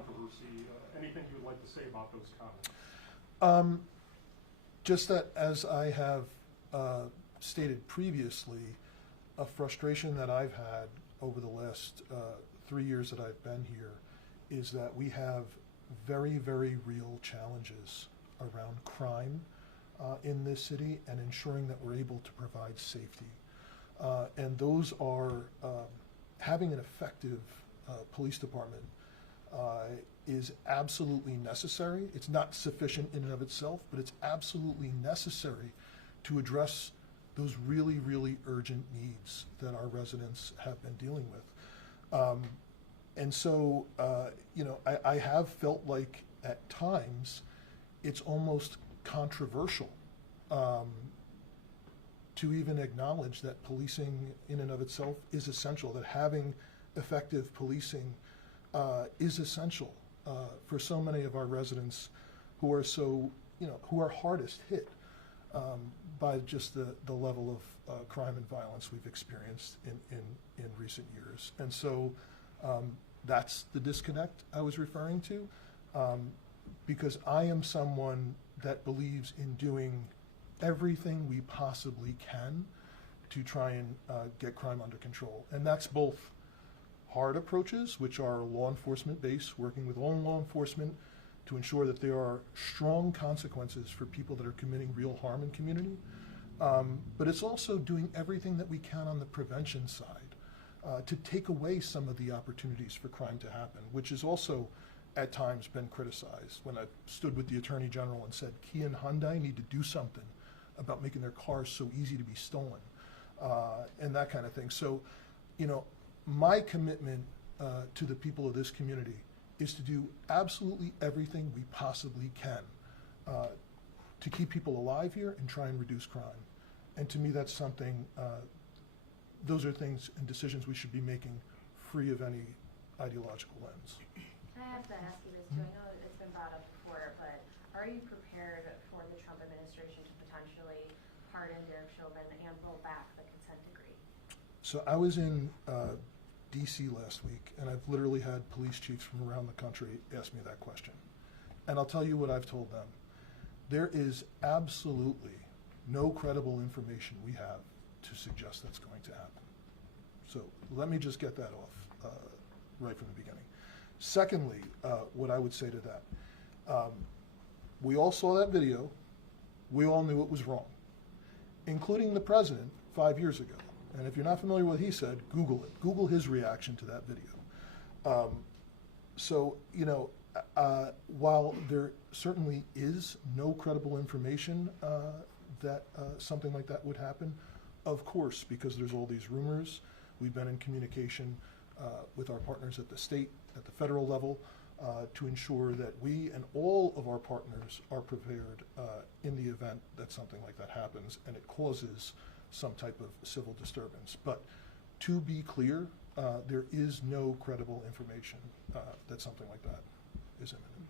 controversy. Anything you would like to say about those comments? Just that, as I have stated previously, a frustration that I've had over the last 3 years that I've been here is that we have very, very real challenges around crime in this city and ensuring that we're able to provide safety. And those are, having an effective police department is absolutely necessary. It's not sufficient in and of itself, but it's absolutely necessary to address those really, really urgent needs that our residents have been dealing with. And so, you know, I have felt like at times it's almost controversial to even acknowledge that policing in and of itself is essential, that having effective policing is essential for so many of our residents who are so, you know, who are hardest hit by just the level of crime and violence we've experienced in recent years. And so that's the disconnect I was referring to, because I am someone that believes in doing everything we possibly can to try and get crime under control. And that's both hard approaches, which are law enforcement based, working with all law enforcement to ensure that there are strong consequences for people that are committing real harm in community. But it's also doing everything that we can on the prevention side to take away some of the opportunities for crime to happen, which has also at times been criticized. When I stood with the Attorney General and said, Kia and Hyundai need to do something about making their cars so easy to be stolen, and that kind of thing. So, you know, my commitment to the people of this community is to do absolutely everything we possibly can to keep people alive here and try and reduce crime. And to me, that's something, those are things and decisions we should be making free of any ideological lens. Can I have to ask you this too? I know it's been brought up before, but are you prepared for the Trump administration to potentially pardon Derek Chauvin and roll back the consent decree? So I was in DC last week, and I've literally had police chiefs from around the country ask me that question. And I'll tell you what I've told them. There is absolutely no credible information we have to suggest that's going to happen. So let me just get that off right from the beginning. Secondly, what I would say to that, we all saw that video. We all knew it was wrong, including the president 5 years ago. And if you're not familiar with what he said, Google it. Google his reaction to that video. So, you know, while there certainly is no credible information that something like that would happen, of course, because there's all these rumors, we've been in communication with our partners at the state, at the federal level, to ensure that we and all of our partners are prepared in the event that something like that happens and it causes some type of civil disturbance. But to be clear, there is no credible information that something like that is imminent.